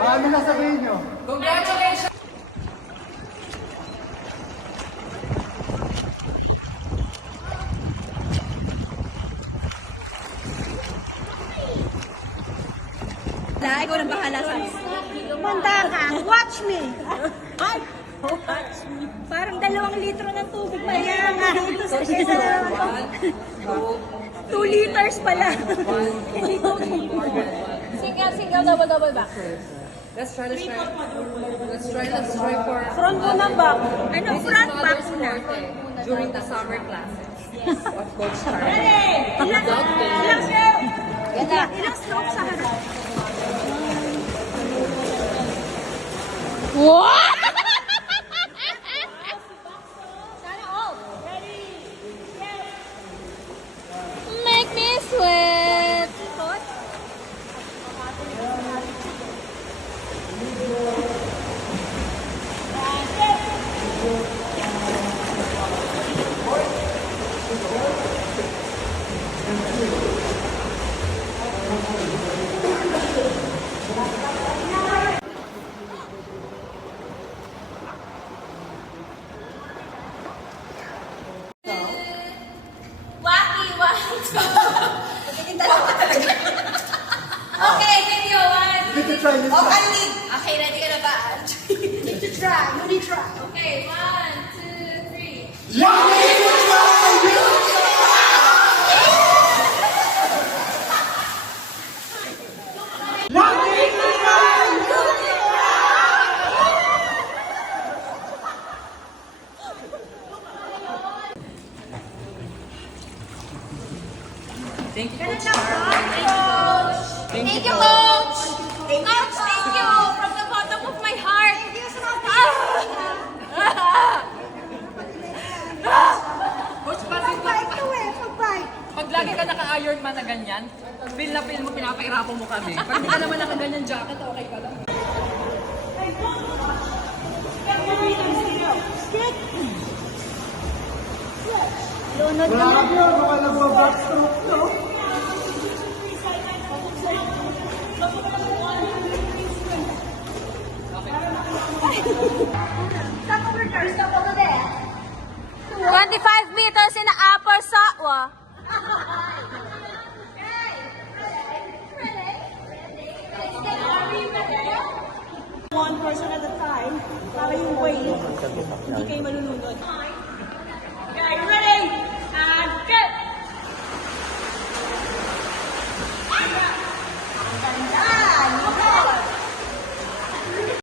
Ano na sabihin nyo? Congratulations! Ikaw na bahala sa manda ka. Watch me. Ay, watch me. Parang 2 litro ng tubig pa yan. Ito sa 2 liters pala. Single, double back. Let's try for Front muna back. Ano, front back muna. during the summer classes of Coach Carmen. Ilang strokes sa harap? What? Make me sweat. Okay, video one. You can try this one. Okay, ready ka na ba? You need to try. Okay, 1, 2, 3. Thank you, Coach. Thank you, Coach! Coach, thank you! From the bottom of my heart! Coach, bakit pag lagi ka naka-iron man na ganyan, feel na feel mo, pinapahirapan mo kami. Pag hindi ka naman naka-ganyan jacket, okay ka lang. Grabe yun, mga nagwa-backstroke to. Stop over there. 25 meters in the upper Satwa. One person at a time. Para yung weight. Hindi kayo malulunod.